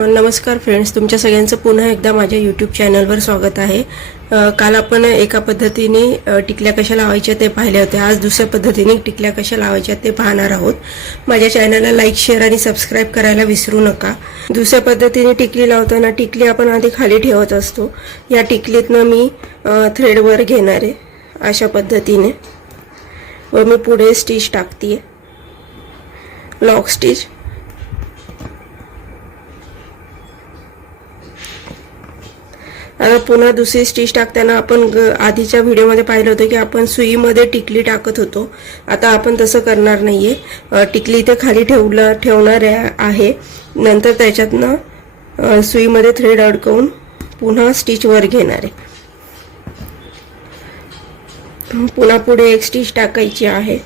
नमस्कार फ्रेंड्स, तुमच्या सगळ्यांचं पुन्हा एकदा माझ्या यूट्यूब चॅनलवर स्वागत आहे। काल आपण एका पद्धतीने टिकल्या कशा लावायच्या ते पाहिले होते। आज दुसऱ्या पद्धतीने टिकल्या कशा लावायच्या ते पाहणार आहोत। माझ्या चॅनलला लाईक, शेअर आणि सबस्क्राइब करायला विसरू नका। दुसऱ्या पद्धतीने टिकली लावताना टिकली आपण आधी खाली ठेवत असतो। या टिकलीतनं मी थ्रेड वर घेणार आहे अशा पद्धतीने व मी पुढे स्टिच टाकते, लॉक स्टिच। आता पुन्हा दुसरी स्टिच टाकताना आपण आधीच्या व्हिडिओमध्ये पाहिलं होतं की आपण सुईमध्ये टिकली टाकत होतो। आता आपण तसं करणार नाहीये। टिकली इथे खाली ठेवणार आहे, नंतर त्याच्यातनं सुईमध्ये थ्रेड अडकवून पुन्हा स्टिच वर घेणार आहे। पुन्हा पुढे एक स्टिच टाकायची आहे।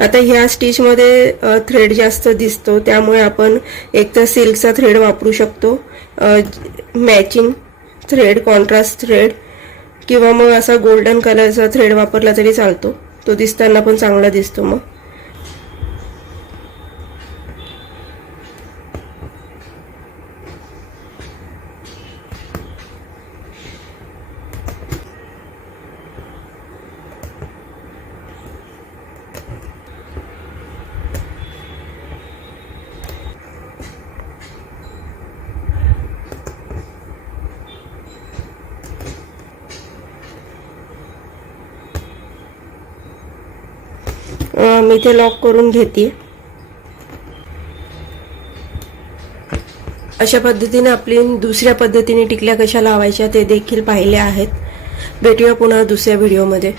आता ह्या स्टिच मध्ये थ्रेड जास्त दिसतो, त्यामुळे आपण एक तर सिल्कचा थ्रेड वापरू शकतो, मॅचिंग थ्रेड, कॉन्ट्रास्ट थ्रेड, किंवा मग असा गोल्डन कलरचा थ्रेड वापरला तरी चालतो। तो दिसताना पण चांगला दिसतो। मग मी ते लॉक करून घेते। अशा पद्धतीने आपली दुसऱ्या पद्धतीने टिकल्या कशा लावायच्या ते देखील पाहिले आहेत। भेटूया पुन्हा दुसऱ्या व्हिडिओमध्ये।